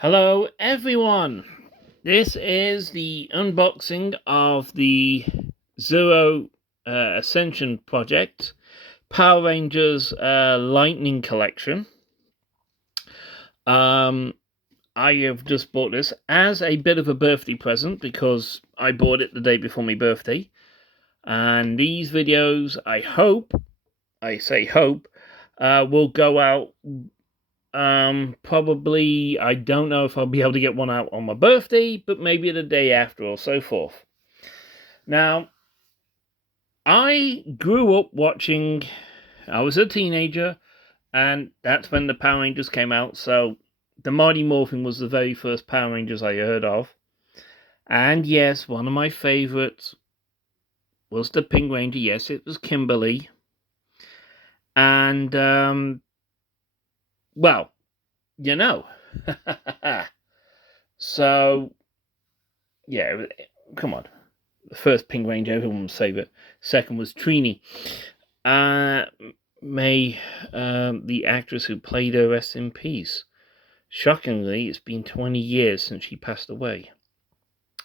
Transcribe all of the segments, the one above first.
Hello everyone, this is the unboxing of the Zero Ascension Project Power Rangers Lightning Collection. I have just bought this as a bit of a birthday present because I bought it the day before my birthday. And these videos, I hope, will go out probably, I don't know if I'll be able to get one out on my birthday, but maybe the day after or so forth. Now, I grew up watching, I was a teenager, and that's when the Power Rangers came out, so the Mighty Morphin was the very first Power Rangers I heard of. And yes, one of my favorites was the Pink Ranger. Yes, it was Kimberly. And, well, you know. So, yeah, come on. The first Pink Ranger, everyone's favourite. Second was Trini. May the actress who played her rest in peace. Shockingly, it's been 20 years since she passed away.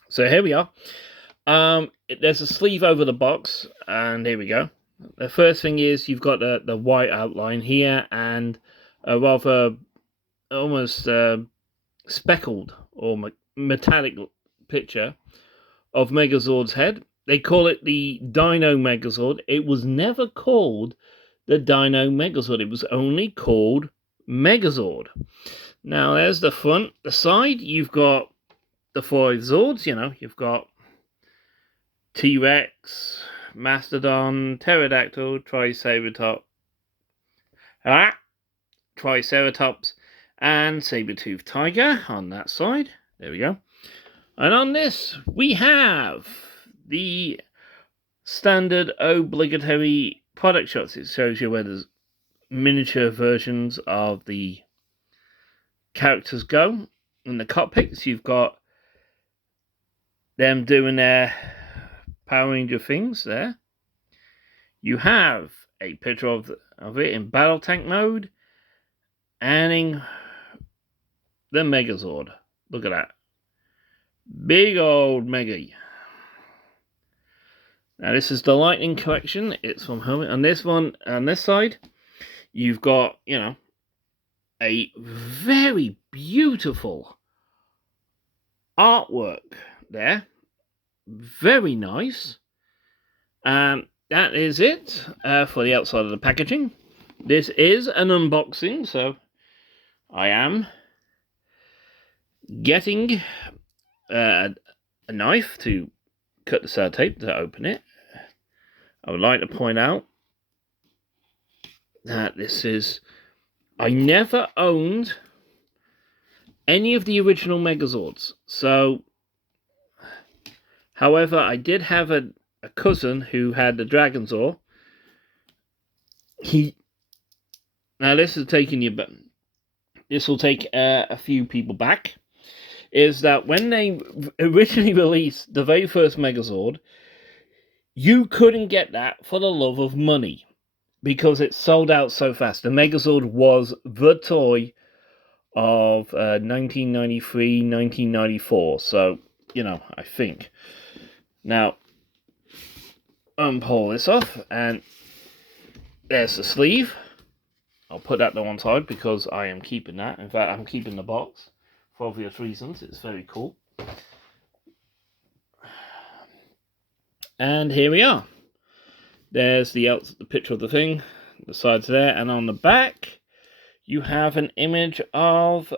So here we are. There's a sleeve over the box, and here we go. The first thing is you've got the white outline here, and a rather almost speckled or metallic picture of Megazord's head. They call it the Dino Megazord. It was never called the Dino Megazord. It was only called Megazord. Now, there's the front. The side, you've got the 5 Zords. You know, you've got T-Rex, Mastodon, Pterodactyl, Triceratops, and Saber-toothed Tiger on that side. There we go. And on this, we have the standard obligatory product shots. It shows you where there's miniature versions of the characters go. In the cockpits, you've got them doing their Power Ranger things there. You have a picture of it in battle tank mode, and in the Megazord. Look at that. Big old Meggy. Now this is the Lightning Collection. It's from home. On this one, on this side, you've got, you know, a very beautiful artwork there. Very nice. That is it for the outside of the packaging. This is an unboxing, so I am getting a knife to cut the sellotape to open it. I would like to point out that this is... I never owned any of the original Megazords. So, however, I did have a cousin who had the Dragonzord. Now this is taking you, but this will take a few people back. Is that when they originally released the very first Megazord, you couldn't get that for the love of money because it sold out so fast. The Megazord was the toy of 1993, 1994. So, you know, I think. Now, pull this off, and there's the sleeve. I'll put that to one side because I am keeping that. In fact, I'm keeping the box. For obvious reasons, it's very cool. And here we are. There's the picture of the thing, the sides there, and on the back, you have an image of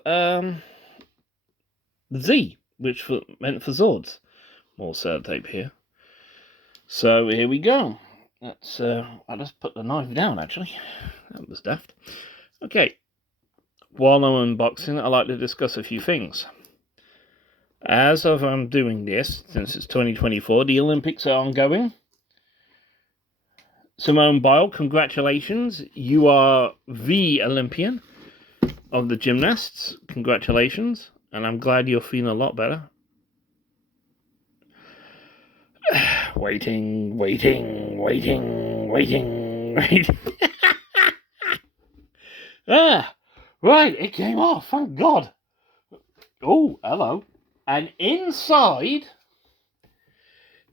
Z, which meant for Zords. More sellotape here. So here we go. Let's I'll just put the knife down. Actually, that was daft. Okay. While I'm unboxing, I like to discuss a few things. As of I'm doing this, since it's 2024, the Olympics are ongoing. Simone Biles, congratulations. You are the Olympian of the gymnasts. Congratulations. And I'm glad you're feeling a lot better. Waiting. Ah! Right, it came off, thank God. Oh, hello. And inside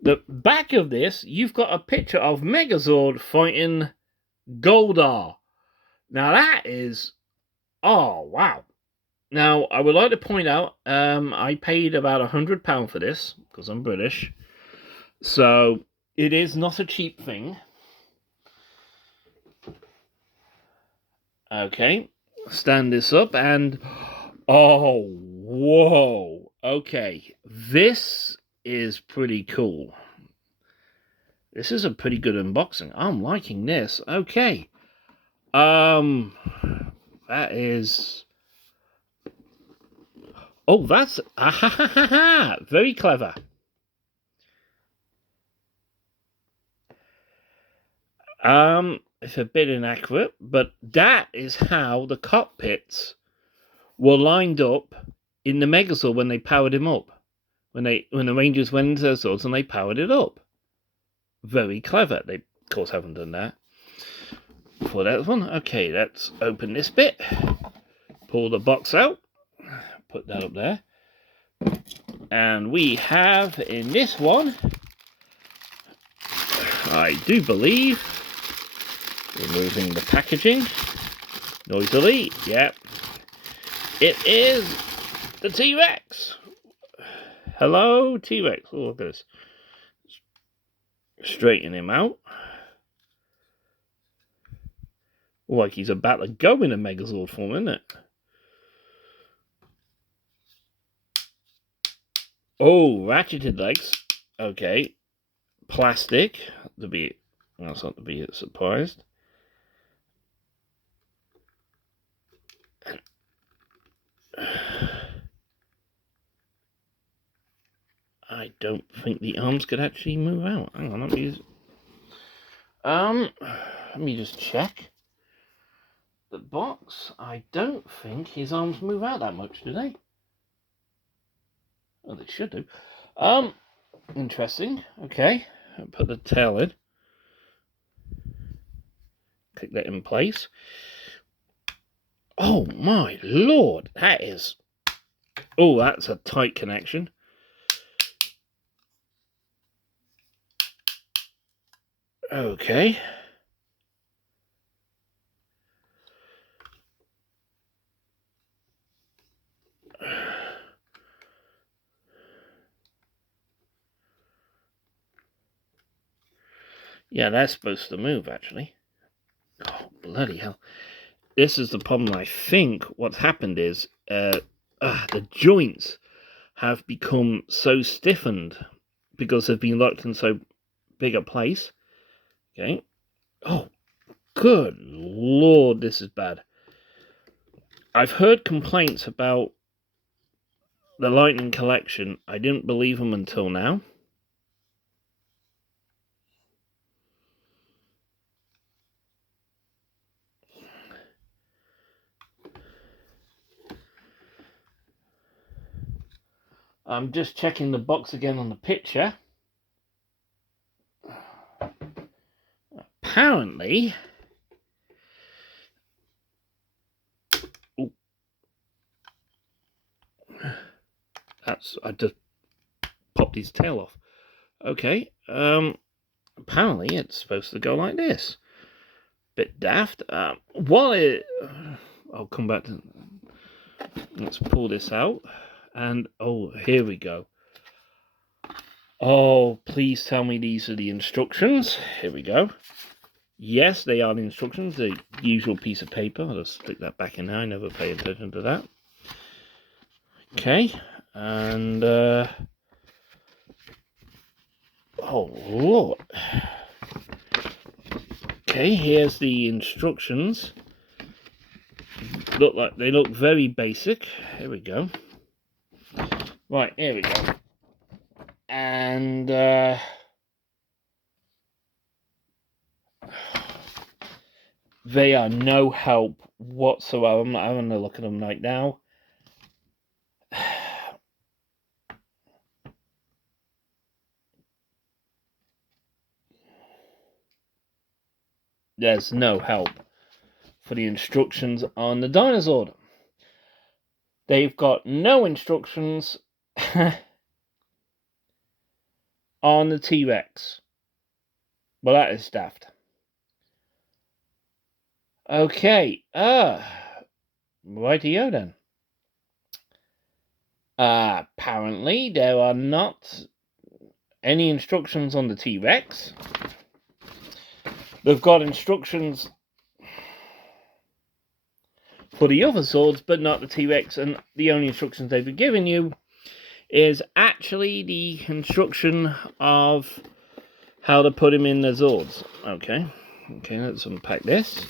the back of this, you've got a picture of Megazord fighting Goldar. Now that is, oh wow. Now I would like to point out, I paid about £100 for this because I'm British, so it is not a cheap thing. Okay, stand this up and, oh, whoa. Okay, this is pretty cool. This is a pretty good unboxing. I'm liking this. Okay. That is... Oh, that's... Very clever. It's a bit inaccurate, but that is how the cockpits were lined up in the Megazord when they powered him up. When the Rangers went into their swords and they powered it up. Very clever. They, of course, haven't done that for that one. Okay, let's open this bit. Pull the box out. Put that up there. And we have in this one, I do believe, removing the packaging noisily, yep, it is the T-Rex. Hello, T-Rex. Oh, look at this. Straighten him out. Like he's about to go in a Megazord form, isn't it? Oh, ratcheted legs. Okay. Plastic. That's not to be surprised. I don't think the arms could actually move out. Hang on, let me just check the box. I don't think his arms move out that much, do they? Oh, they should do. Interesting. Okay, I'll put the tail in. Click that in place. Oh my lord, that is... Oh, that's a tight connection. Okay. Yeah, that's supposed to move, actually. Oh, bloody hell. This is the problem. I think what's happened is the joints have become so stiffened because they've been locked in so big a place. Okay. Oh, good lord, this is bad. I've heard complaints about the Lightning Collection. I didn't believe them until now. I'm just checking the box again on the picture. Apparently, I just popped his tail off. Okay, apparently it's supposed to go like this. Bit daft. While it, I'll come back to. Let's pull this out, and oh, here we go. Oh, please tell me these are the instructions. Here we go. Yes, they are the instructions. The usual piece of paper. I'll just stick that back in there. I never pay attention to that. Okay, and oh lord. Okay, here's the instructions. They look very basic. Here we go. Right, here we go. And they are no help whatsoever. I'm not having a look at them right now. There's no help for the instructions on the Dinozord. They've got no instructions on the T-Rex. Well, that is daft. Okay, rightio then. Apparently there are not any instructions on the T-Rex. They've got instructions for the other Zords, but not the T-Rex, and the only instructions they've been giving you is actually the instruction of how to put him in the Zords. Okay, let's unpack this.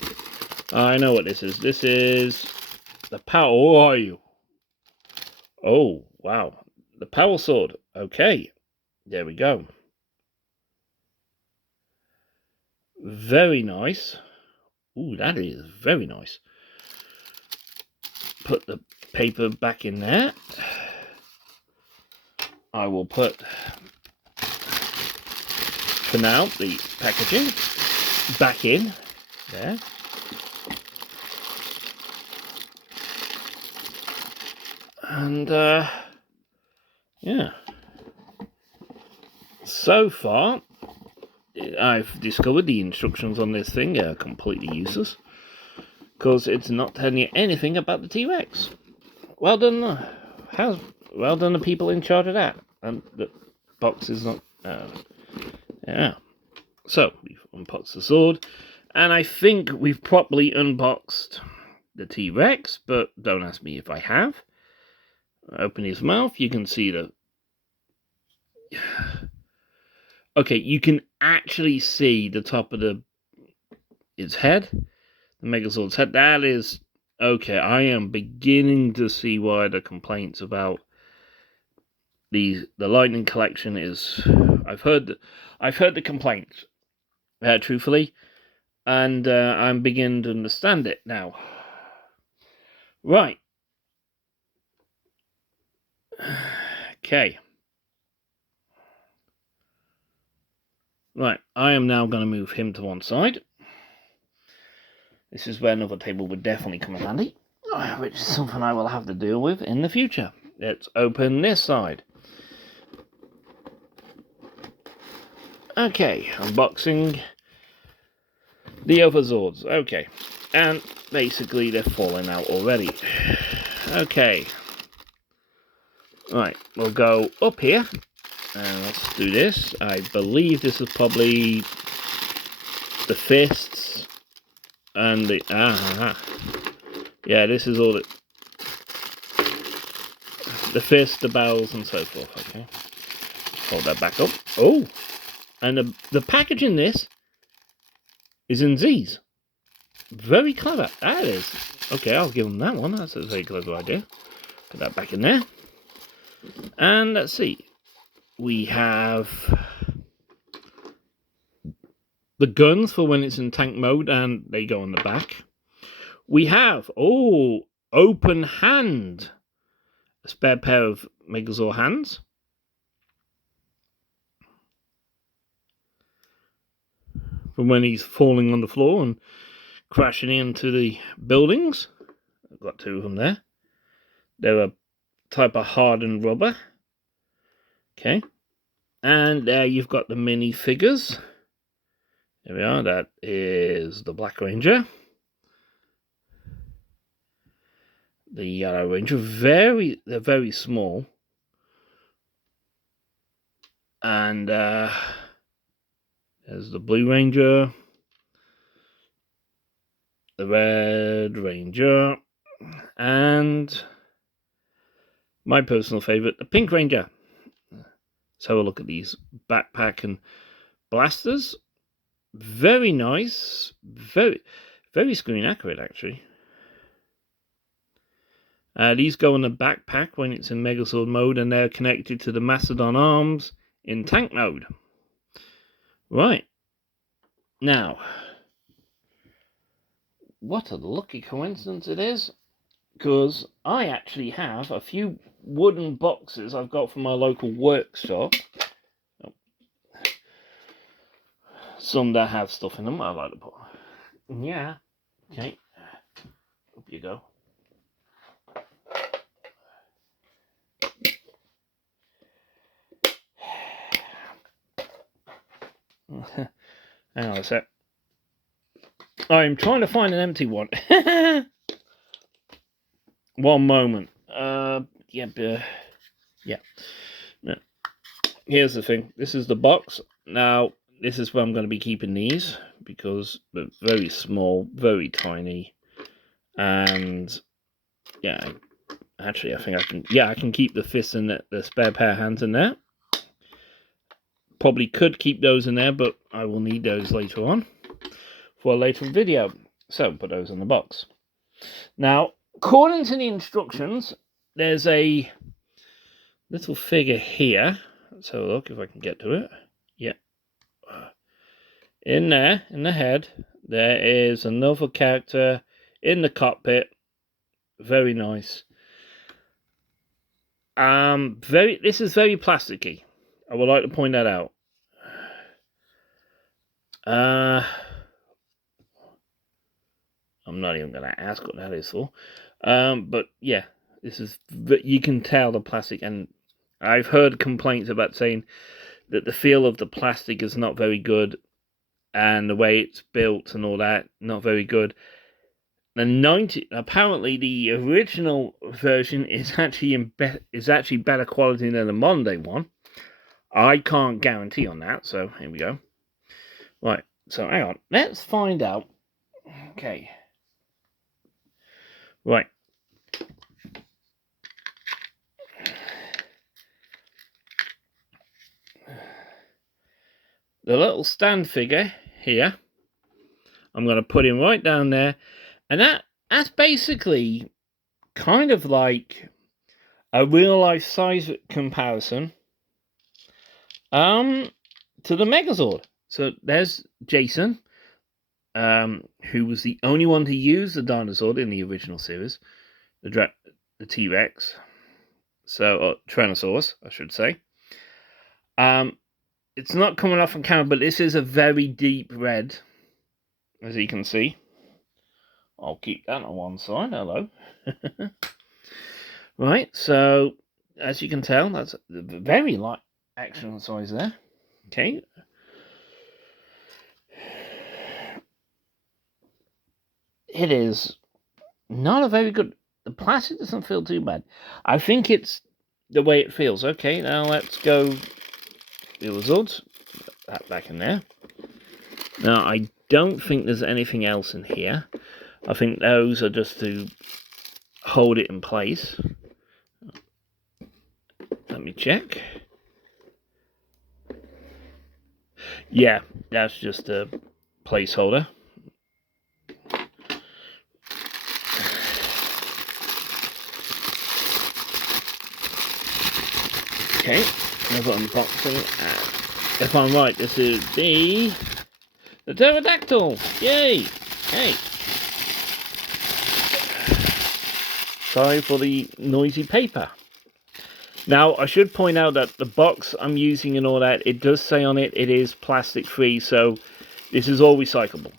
I know what this is. This is the power. Who are you? Oh, wow. The power sword. Okay, there we go. Very nice. Ooh, that is very nice. Put the paper back in there. I will put, for now, the packaging back in there. And, yeah. So far, I've discovered the instructions on this thing are completely useless, because it's not telling you anything about the T-Rex. Well done, well done the people in charge of that. And the box is not, yeah. So, we've unboxed the sword, and I think we've properly unboxed the T-Rex, but don't ask me if I have. Open his mouth, you can see the... Okay, you can actually see the top of its head, the Megazord's head. That is... Okay, I am beginning to see why the complaints about the Lightning Collection is... I've heard the complaints, truthfully, and I'm beginning to understand it now. Right. Okay. Right, I am now going to move him to one side. This is where another table would definitely come in handy, which is something I will have to deal with in the future. Let's open this side. Okay, unboxing the other Zords. Okay, and basically they're falling out already. Okay. Right, we'll go up here. And let's do this. I believe this is probably the fists and the... Yeah, this is all it... The fists, the barrels, and so forth. Okay. Hold that back up. Oh! And the package in this is in Z's. Very clever. That is. Okay, I'll give them that one. That's a very clever idea. Put that back in there. And let's see. We have the guns for when it's in tank mode, and they go on the back. We have, open hand. A spare pair of Megazord hands. From when he's falling on the floor and crashing into the buildings. I've got two of them there. They're a type of hardened rubber. Okay. And there you've got the mini figures. There we are. That is the Black Ranger. The Yellow Ranger. They're very small. And there's the Blue Ranger. The Red Ranger. And my personal favourite, the Pink Ranger. Let's have a look at these backpack and blasters. Very nice. Very screen accurate, actually. These go in the backpack when it's in Megazord mode, and they're connected to the Mastodon arms in tank mode. Right. Now, what a lucky coincidence it is, because I actually have a few wooden boxes I've got from my local workshop. Some that have stuff in them I like to put. Yeah. Okay. Up you go. Hang on a sec. I'm trying to find an empty one. One moment. Yeah. No. Here's the thing. This is the box. Now, this is where I'm going to be keeping these because they're very small, very tiny, and yeah. Actually, I think I can. Yeah, I can keep the fists and the spare pair of hands in there. Probably could keep those in there, but I will need those later on for a later video. So put those in the box. Now, according to the instructions, there's a little figure here. Let's have a look if I can get to it. Yeah. In there, in the head, there is another character in the cockpit. Very nice. This is very plasticky. I would like to point that out. I'm not even going to ask what that is for. But yeah, this is, you can tell the plastic, and I've heard complaints about saying that the feel of the plastic is not very good, and the way it's built and all that, not very good. Apparently the original version is actually better quality than the modern day one. I can't guarantee on that, so here we go. Right, so hang on, let's find out. Okay. Right. The little stand figure here, I'm going to put him right down there, and that's basically kind of like a real life size comparison to the Megazord. So there's Jason, who was the only one to use the dinosaur in the original series, the T-Rex, so Tyrannosaurus, I should say. It's not coming off on camera, but this is a very deep red, as you can see. I'll keep that on one side. Hello. Right, so as you can tell, that's a very light action size there. Okay. It is not a very good. The plastic doesn't feel too bad. I think it's the way it feels. Okay, now let's go. The results. That back in there. Now, I don't think there's anything else in here. I think those are just to hold it in place. Let me check. Yeah, that's just a placeholder. Okay, another unboxing. If I'm right, this is the pterodactyl. Yay! Hey. Sorry for the noisy paper. Now, I should point out that the box I'm using and all that, it does say on it, it is plastic free, so this is all recyclable.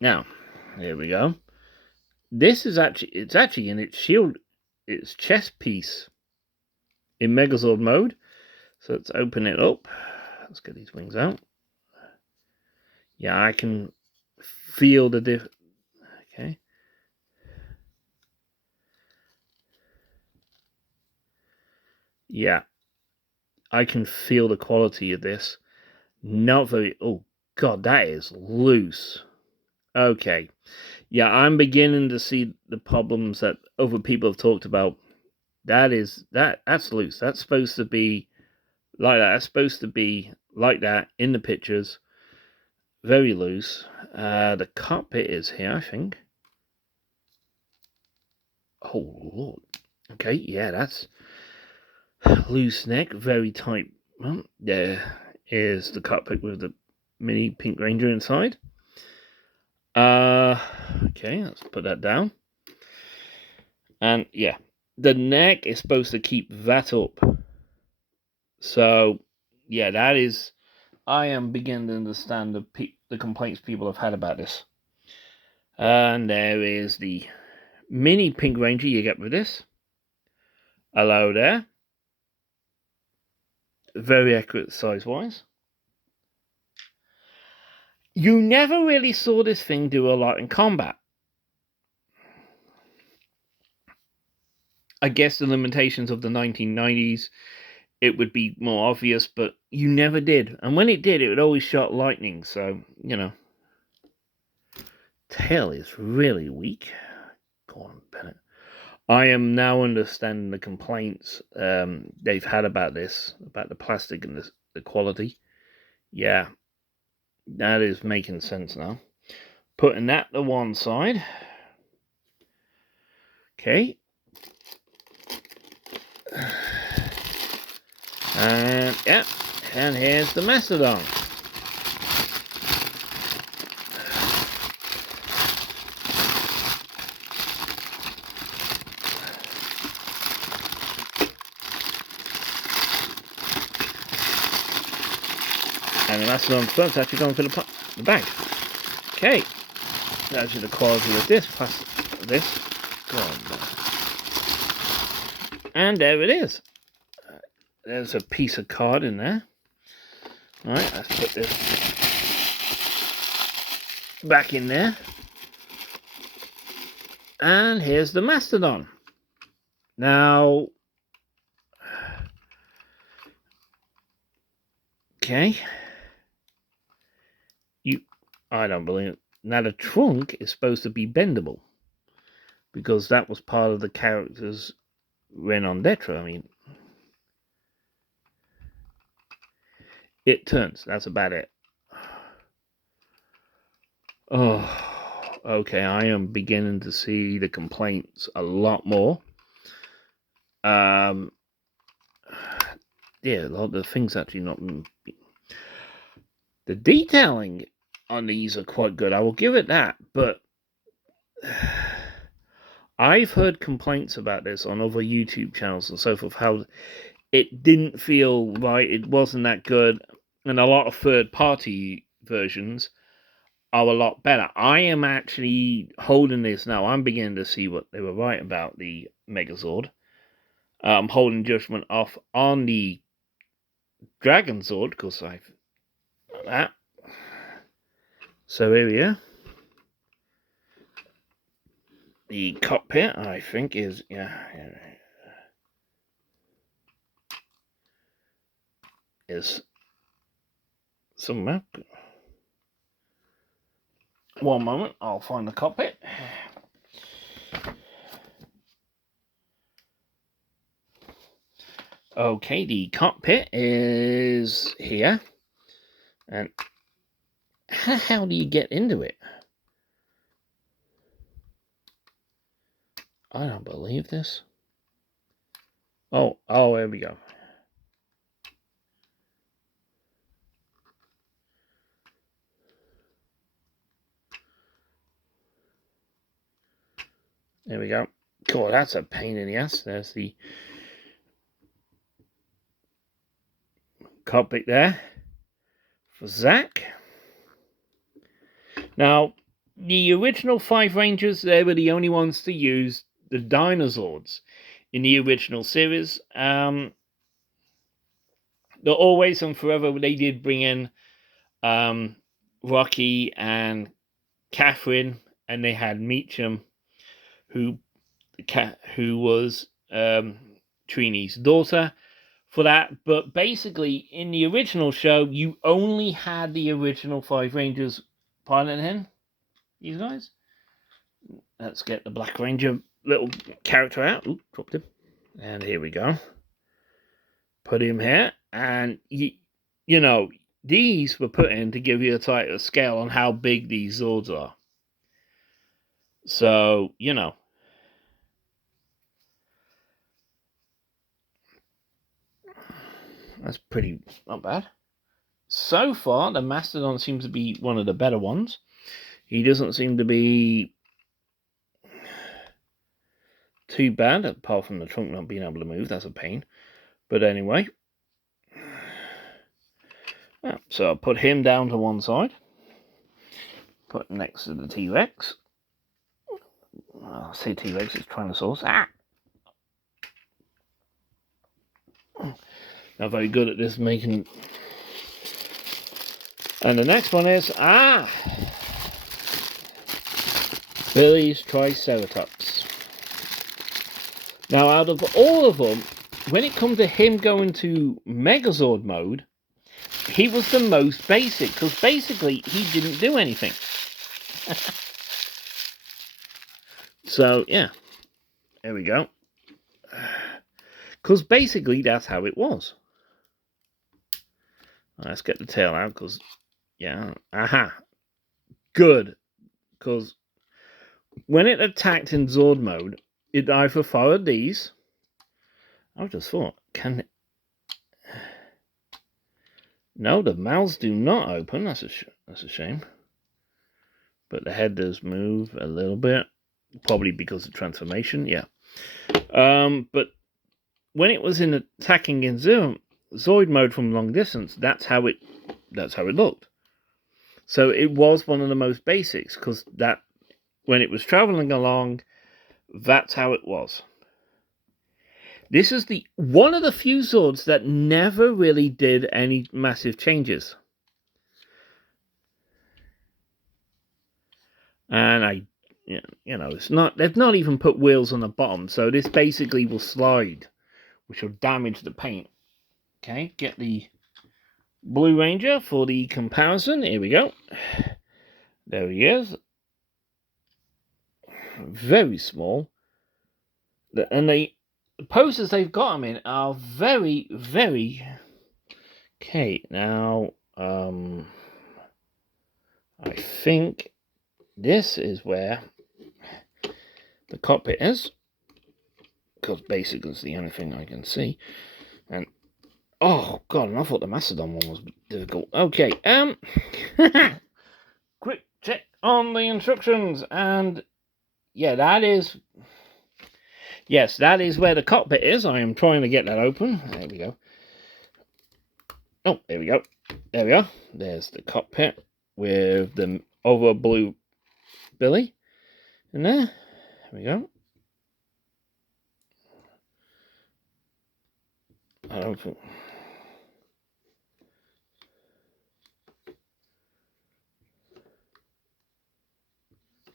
Now, here we go. This is actually in its chest piece in Megazord mode. So let's open it up. Let's get these wings out. Yeah, I can feel the diff. Okay. Yeah, I can feel the quality of this. Not very. Oh God, that is loose. Okay. Yeah, I'm beginning to see the problems that other people have talked about. That's loose. That's supposed to be like that. That's supposed to be like that in the pictures. Very loose. The cockpit is here, I think. Oh Lord. Okay, yeah, that's loose neck, very tight. Well, there is the cockpit with the mini Pink Ranger inside. Okay, let's put that down. And yeah, the neck is supposed to keep that up. So yeah, that is. I am beginning to understand the complaints people have had about this. And there is the mini Pink Ranger you get with this. Hello there. Very accurate size-wise. You never really saw this thing do a lot in combat. I guess the limitations of the 1990s, it would be more obvious, but you never did. And when it did, it would always shot lightning, so, you know. Tail is really weak. Go on, Bennett. I am now understanding the complaints they've had about this, about the plastic and the quality. Yeah, that is making sense now. Putting that to one side. Okay. And yeah, and here's the Mastodon. And the Mastodon front's actually going for the bag. Okay. That's the quality of this plus this. And there it is. There's a piece of card in there. Alright, let's put this back in there. And here's the Mastodon. Now, okay. I don't believe it. Now the trunk is supposed to be bendable, because that was part of the character's Renondetro. I mean, it turns. That's about it. Oh, okay. I am beginning to see the complaints a lot more. Yeah, a lot of the things actually not. The detailing on these are quite good. I will give it that, but I've heard complaints about this on other YouTube channels and so forth, how it didn't feel right, it wasn't that good, and a lot of third-party versions are a lot better. I am actually holding this now. I'm beginning to see what they were right about the Megazord. I'm holding judgment off on the Dragonzord, because I've that. So here we are. The cockpit, I think, is is somewhere. One moment, I'll find the cockpit. Okay, the cockpit is here. And how do you get into it? I don't believe this. Oh, there we go. There we go. Cool, that's a pain in the ass. There's the cockpit there for Zach. Now, the original 5 Rangers, they were the only ones to use the Dinozords in the original series. The Always and Forever, they did bring in Rocky and Catherine, and they had Meacham, who was Trini's daughter for that. But basically, in the original show, you only had the original 5 Rangers piloting these guys. Let's get the Black Ranger little character out. Ooh, dropped him. And here we go. Put him here. And, you know, these were put in to give you a tighter scale on how big these Zords are. So, you know. That's pretty not bad. So far, the Mastodon seems to be one of the better ones. He doesn't seem to be too bad, apart from the trunk not being able to move. That's a pain. But anyway. So I'll put him down to one side. Put him next to the T-Rex. I'll say T-Rex, it's Tyrannosaurus. Not very good at this making And the next one is, Billy's Triceratops. Now, out of all of them, when it comes to him going to Megazord mode, he was the most basic, because basically he didn't do anything. So, yeah. There we go. Because basically that's how it was. Let's get the tail out, because, yeah. Aha. Good. Because when it attacked in Zord mode, it either followed these. I just thought, can it... No, the mouths do not open. That's a shame. But the head does move a little bit. Probably because of transformation, yeah. But when it was in attacking in Zoid mode from long distance, that's how it looked. So it was one of the most basics, because that when it was traveling along, that's how it was. This is one of the few Zords that never really did any massive changes. And it's not, they've not even put wheels on the bottom, so this basically will slide, which will damage the paint. Okay, get the Blue Ranger for the comparison. Here we go. There he is. Very small. And the poses they've got him in are very, very... Okay, now, I think this is where the cockpit is, because basically it's the only thing I can see. And oh god, and I thought the Mastodon one was difficult. Okay, quick check on the instructions, and yeah, that is, yes, that is where the cockpit is. I am trying to get that open. There we go. Oh, there we go. There we are. There's the cockpit with the over blue Billy in there. There we go. I don't think...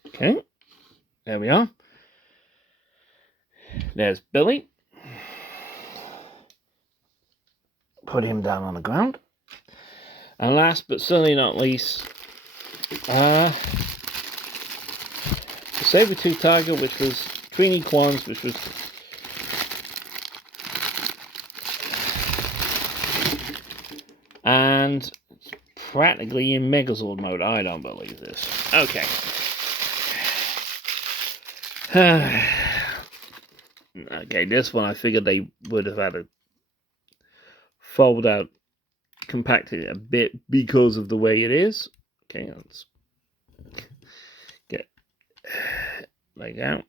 Okay, there we are. There's Billy. Put him down on the ground. And last but certainly not least, the Saber-tooth Tiger, which was Trini Quans, which was and practically in Megazord mode. I don't believe this. Okay. Okay, this one I figured they would have had to fold out, compact it a bit because of the way it is. Okay, let's get leg out.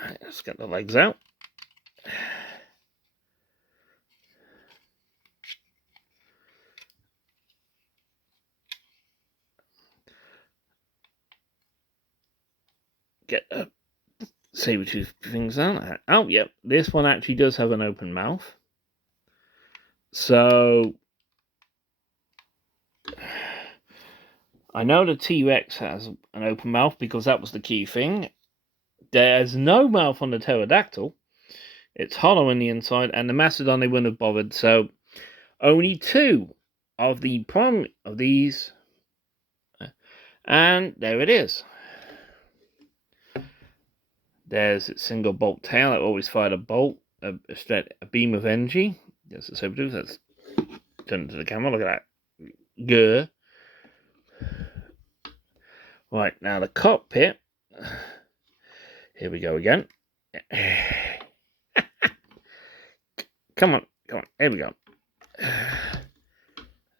Alright, let's get the legs out. Get the saber-tooth things out. Oh, yep, this one actually does have an open mouth. So I know the T-Rex has an open mouth because that was the key thing. There's no mouth on the pterodactyl. It's hollow on the inside, and the Mastodon they wouldn't have bothered. So only two of the prime of these, and there it is. There's its single bolt tail. It always fired a bolt, a beam of energy. There's the saber-tooth. Let's turn it to the camera. Look at that. Grr. Right, now the cockpit. Here we go again. Come on. Here we go.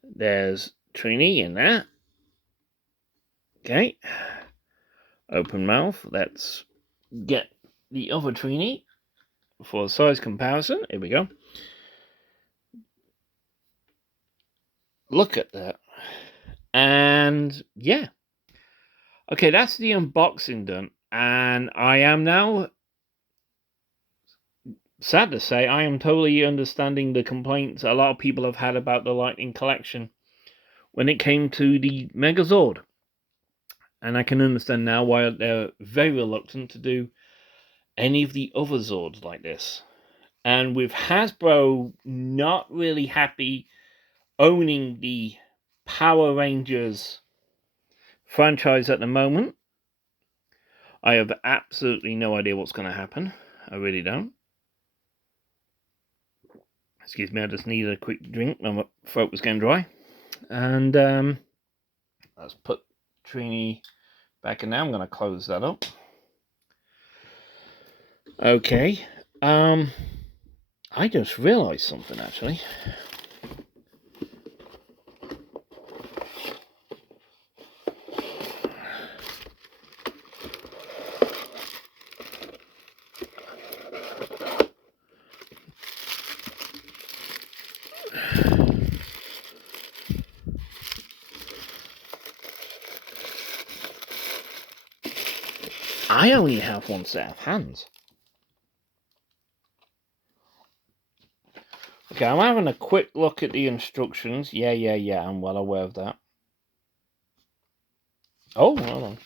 There's Trini in there. Okay. Open mouth. Let's get the other Trini for size comparison. Here we go. Look at that. And yeah. Okay, that's the unboxing done. And I am now sad to say, I am totally understanding the complaints a lot of people have had about the Lightning Collection when it came to the Megazord. And I can understand now why they're very reluctant to do any of the other Zords like this. And with Hasbro not really happy owning the Power Rangers franchise at the moment, I have absolutely no idea what's going to happen. I really don't. Excuse me, I just needed a quick drink. My throat was getting dry. And let's put Trini back in there. I'm going to close that up. Okay. I just realized something, actually. I only have one set of hands. Okay, I'm having a quick look at the instructions. Yeah, I'm well aware of that. Oh, hold on.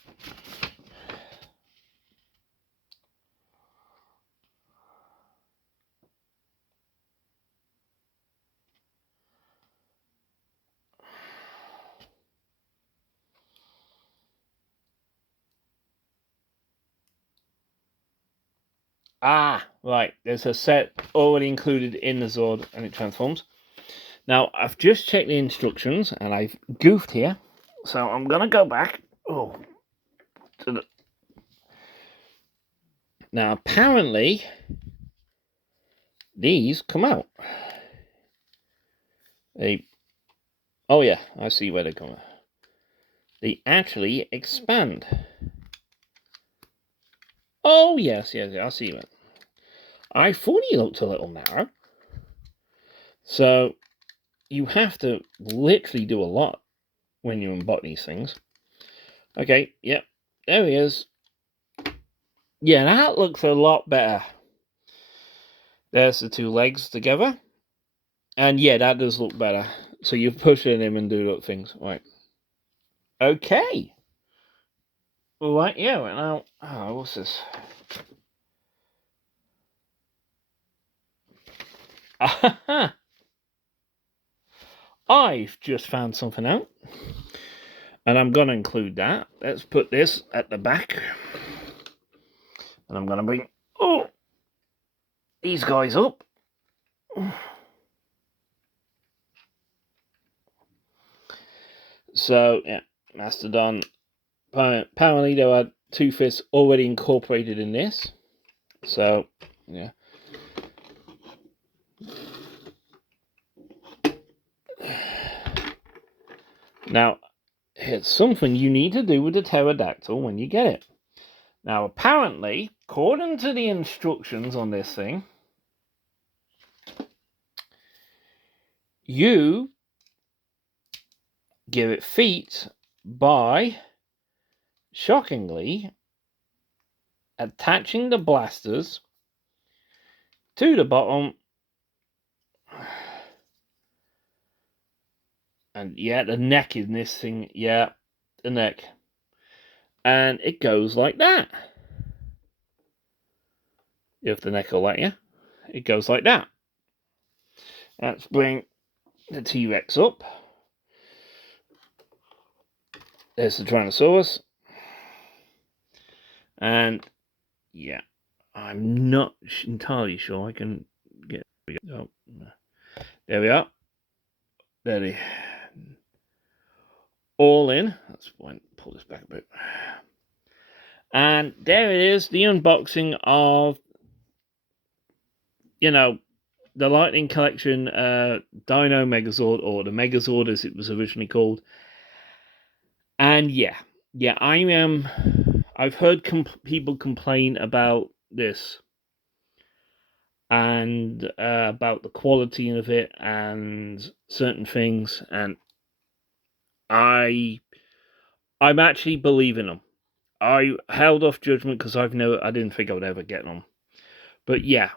Ah, right. There's a set already included in the Zord, and it transforms. Now, I've just checked the instructions, and I've goofed here. So I'm going to go back. Now, apparently, these come out. Oh, yeah, I see where they come out. They actually expand. Oh, yes, I see that. I thought he looked a little narrow. So, you have to literally do a lot when you unbox these things. Okay, yep, there he is. Yeah, that looks a lot better. There's the two legs together. And yeah, that does look better. So you push in him and do little things. Right. Okay. Right, yeah, right now. Oh, what's this? I've just found something out. And I'm going to include that. Let's put this at the back. And I'm going to bring these guys up. So, yeah, Mastodon. Apparently, there are two fists already incorporated in this. So, yeah. Now, it's something you need to do with the pterodactyl when you get it. Now, apparently, according to the instructions on this thing, you give it feet by, shockingly, attaching the blasters to the bottom. And yeah, the neck in this thing, yeah, the neck. And it goes like that. If the neck will let you, it goes like that. Let's bring the T-Rex up. There's the Tyrannosaurus. And yeah, I'm not entirely sure I can get. Oh, there we are. There they all in. Let's pull this back a bit. And there it is, the unboxing of, the Lightning Collection Dino Megazord, or the Megazord as it was originally called. And yeah, I've heard people complain about this and about the quality of it and certain things, and I'm actually believing them. I held off judgment because I didn't think I would ever get them. But yeah,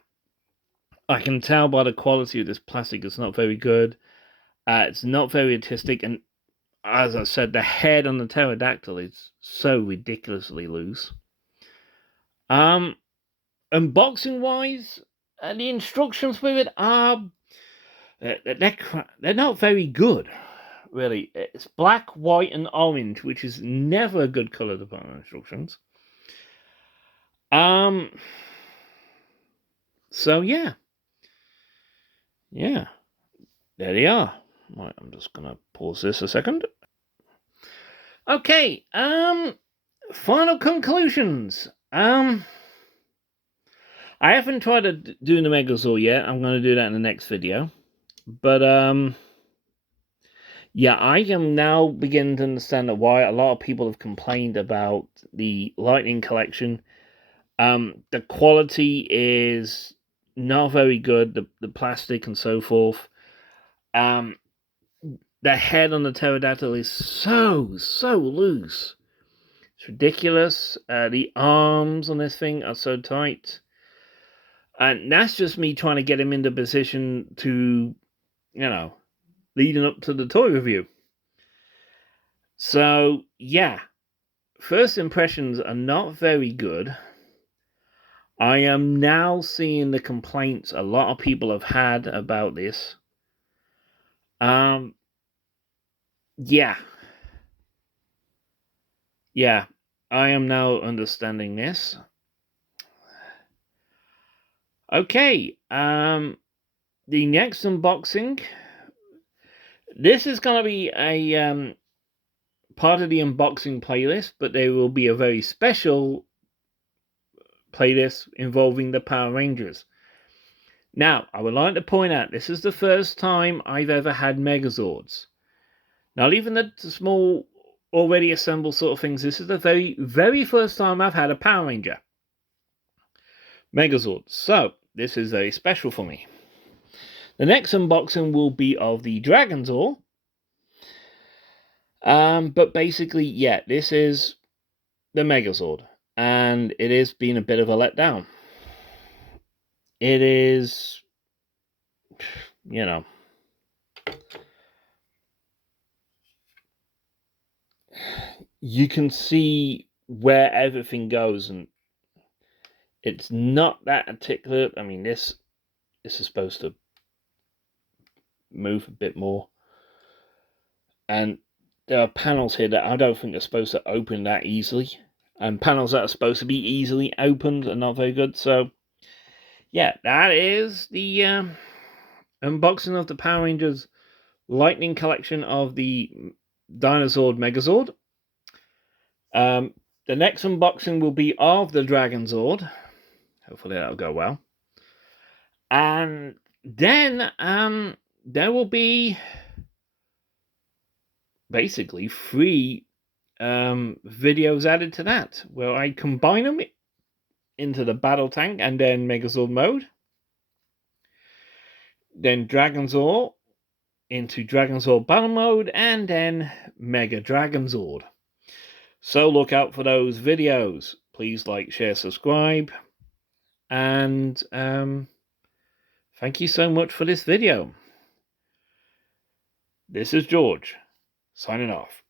I can tell by the quality of this plastic it's not very good. It's not very artistic, and as I said, the head on the pterodactyl is so ridiculously loose. Unboxing wise, the instructions for it are they're not very good, really. It's black, white, and orange, which is never a good color to put on instructions. So yeah, there they are. Right, I'm just gonna pause this a second. Okay, final conclusions. I haven't tried to do the Megazord yet. I'm gonna do that in the next video. But yeah, I am now beginning to understand that why a lot of people have complained about the Lightning collection. The quality is not very good, the plastic and so forth. The head on the pterodactyl is so loose. It's ridiculous. The arms on this thing are so tight. And that's just me trying to get him into position to, leading up to the toy review. So, yeah. First impressions are not very good. I am now seeing the complaints a lot of people have had about this. Yeah. Yeah, I am now understanding this. Okay, the next unboxing. This is going to be a part of the unboxing playlist, but there will be a very special playlist involving the Power Rangers. Now, I would like to point out, this is the first time I've ever had Megazords. Not even the small, already assembled sort of things. This is the very, very first time I've had a Power Ranger Megazord. So, this is very special for me. The next unboxing will be of the Dragonzord. But basically, yeah, this is the Megazord. And it has been a bit of a letdown. It is, you can see where everything goes, and it's not that articulate. I mean, this is supposed to move a bit more. And there are panels here that I don't think are supposed to open that easily. And panels that are supposed to be easily opened are not very good. So, yeah, that is the unboxing of the Power Rangers Lightning collection of the Dinozord Megazord. The next unboxing will be of the Dragonzord. Hopefully that'll go well. And then there will be basically 3 videos added to that, where I combine them into the battle tank and then Megazord mode. Then Dragonzord into Dragonzord battle mode, and then Mega Dragonzord. So look out for those videos. Please like, share, subscribe. And thank you so much for this video. This is George, signing off.